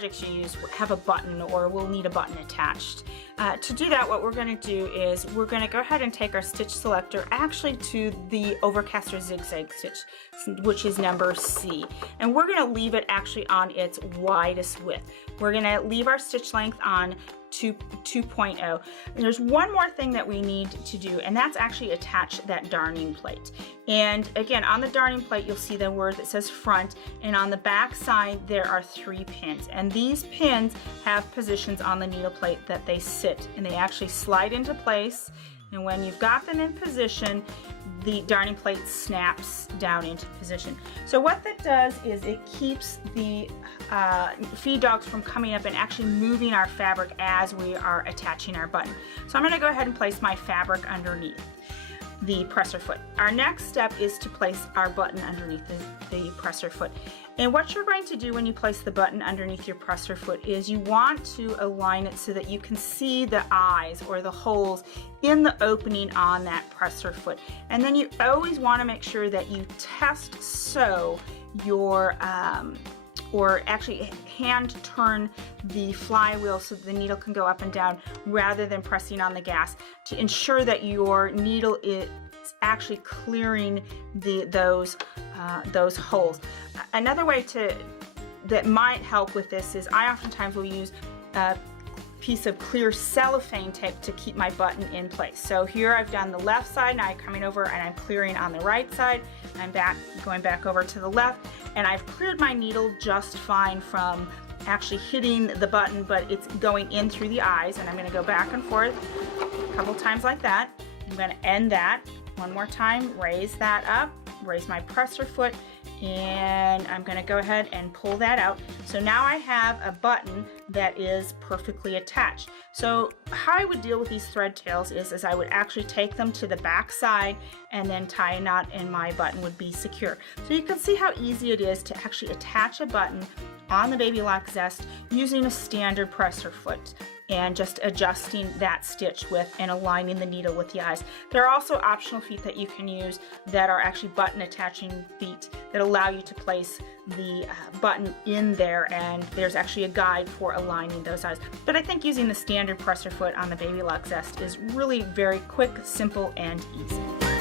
projects you use have a button or will need a button attached. To do that, what we're going to do is we're going to go ahead and take our stitch selector actually to the overcast or zigzag stitch, which is number C. And we're going to leave it actually on its widest width. We're going to leave our stitch length on 2.0. And there's one more thing that we need to do, and that's actually attach that darning plate. And again, on the darning plate, you'll see the word that says front, and on the back side, there are 3 pins. And these pins have positions on the needle plate that they sit, and they actually slide into place. And when you've got them in position, the darning plate snaps down into position. So what that does is it keeps the feed dogs from coming up and actually moving our fabric as we are attaching our button. So I'm going to go ahead and place my fabric underneath the presser foot. Our next step is to place our button underneath the presser foot. And what you're going to do when you place the button underneath your presser foot is you want to align it so that you can see the eyes or the holes in the opening on that presser foot. And then you always want to make sure that you test sew your or actually hand turn the flywheel so the needle can go up and down rather than pressing on the gas to ensure that your needle is actually clearing those holes. Another way that might help with this is I oftentimes will use a piece of clear cellophane tape to keep my button in place. So here I've done the left side, now I'm coming over and I'm clearing on the right side. I'm going back over to the left, and I've cleared my needle just fine from actually hitting the button, but it's going in through the eyes, and I'm going to go back and forth a couple times like that. I'm going to end that one more time, raise that up, raise my presser foot, and I'm going to go ahead and pull that out. So now I have a button that is perfectly attached. So how I would deal with these thread tails is I would actually take them to the back side and then tie a knot, and my button would be secure. So you can see how easy it is to actually attach a button on the Baby Lock Zest using a standard presser foot and just adjusting that stitch width and aligning the needle with the eyes. There are also optional feet that you can use that are actually button attaching feet that allow you to place the button in there, and there's actually a guide for aligning those eyes. But I think using the standard presser foot on the Baby Lock Zest is really very quick, simple, and easy.